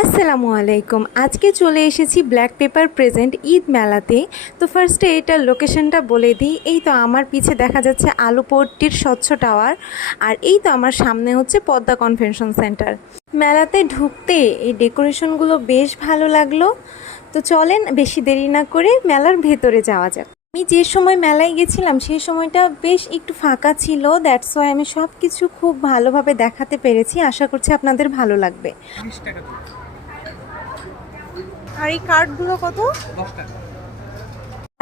আসসালামু আলাইকুম। আজকে চলে এসেছি ব্ল্যাক পেপার প্রেজেন্ট ঈদ মেলাতে। তো ফার্স্টে এটার লোকেশনটা বলে দিই। এই তো আমার পিছে দেখা যাচ্ছে আলুপট্টির স্বচ্ছ টাওয়ার, আর এই তো আমার সামনে হচ্ছে পদ্মা কনভেনশন সেন্টার। মেলাতে ঢুকতে এই ডেকোরেশনগুলো বেশ ভালো লাগলো। তো চলেন বেশি দেরি না করে মেলার ভেতরে যাওয়া যাক। আমি যে সময় মেলায় গেছিলাম সেই সময়টা বেশ একটু ফাঁকা ছিল, দ্যাটস ওয়াই আমি সব কিছু খুব ভালোভাবে দেখাতে পেরেছি। আশা করছি আপনাদের ভালো লাগবে। আর এই কার্ডগুলো কত? 10 টাকা।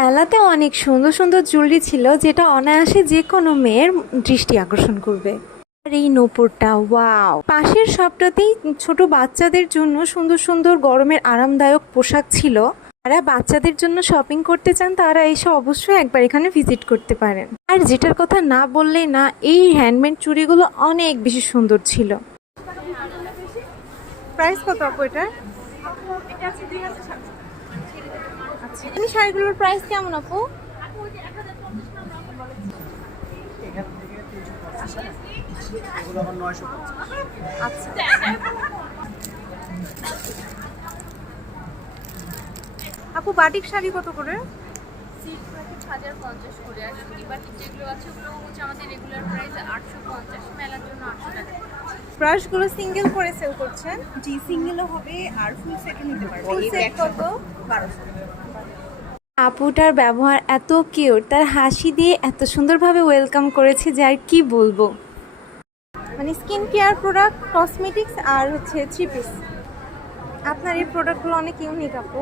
মেলাতে অনেক সুন্দর সুন্দর জুয়েলারি ছিল, যেটা অনায়াসে যে কোনো মেয়ের দৃষ্টি আকর্ষণ করবে। আর এই নূপুরটা, ওয়াও! পাশের শপটাতেই ছোট বাচ্চাদের জন্য সুন্দর সুন্দর গরমের আরামদায়ক পোশাক ছিল। যারা বাচ্চাদের জন্য শপিং করতে চান তারা এসে অবশ্যই একবার এখানে ভিজিট করতে পারেন। আর যেটার কথা না বললেই না, এই হ্যান্ডমেড চুড়িগুলো অনেক বেশি সুন্দর ছিল। প্রাইস কত আপু এটা? আচ্ছা, এই শাড়িগুলোর প্রাইস কেমন আপু? আচ্ছা, আপু বাটিক শাড়ি কত করে? সিল্ক প্যাকেট 1050 করে, আর সুতি বাটিক যেগুলো আছে ওগুলো হচ্ছে আমাদের রেগুলার প্রাইস 850, মেলার জন্য 800 টাকা। ব্রাশগুলো সিঙ্গেল করে সেল করছেন? জি, সিঙ্গেলও হবে আর ফুল সেটও নিতে পারবে। ফুল এই সেট ব্যাগ কত? 1200। আপুটার ব্যবহার এত কিউট, তার হাসি দিয়ে এত সুন্দরভাবে ওয়েলকাম করেছে যে আর কি বলবো। মানে স্কিন কেয়ার প্রোডাক্ট, কসমেটিক্স আর হচ্ছে থ্রি পিস। আপনার এই প্রোডাক্টগুলো অনেক ইউনিক আপু।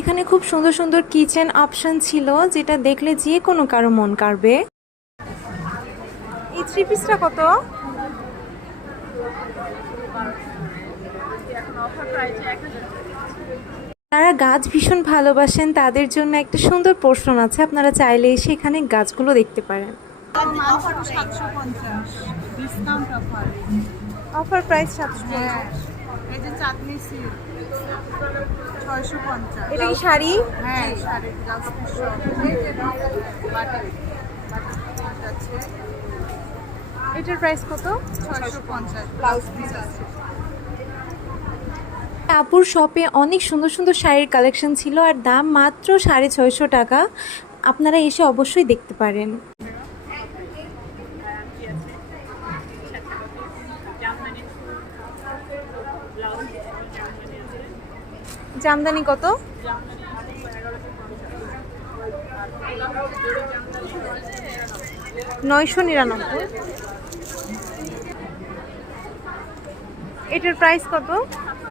এখানে খুব সুন্দর সুন্দর কিচেন অপশন ছিল, যেটা দেখলে যে কোনো কারো মন কাড়বে। এই থ্রি পিসটা কত? এখন অফার প্রাইসে 1000 টাকা। যারা গাছ ভীষণ ভালোবাসেন তাদের জন্য একটা সুন্দর পোর্শন আছে, আপনারা চাইলে এসে এখানে গাছগুলো দেখতে পারেন। Offer 750, discount offer. Offer price 700। হ্যাঁ, এই যে চাঁদনি সিল্ক 650। এটা কি শাড়ি? হ্যাঁ, শাড়ি ব্লাউজ পিস সব। এই যে বাটিক আছে, এটার প্রাইস কত? 650 ব্লাউজ পিস আছে। আপুর শপে অনেক সুন্দর সুন্দর শাড়ির কালেকশন ছিল, আর দাম মাত্র 650 টাকা। আপনারা এসে অবশ্যই দেখতে পারেন। জামদানি কত? 999। এটার প্রাইস কত?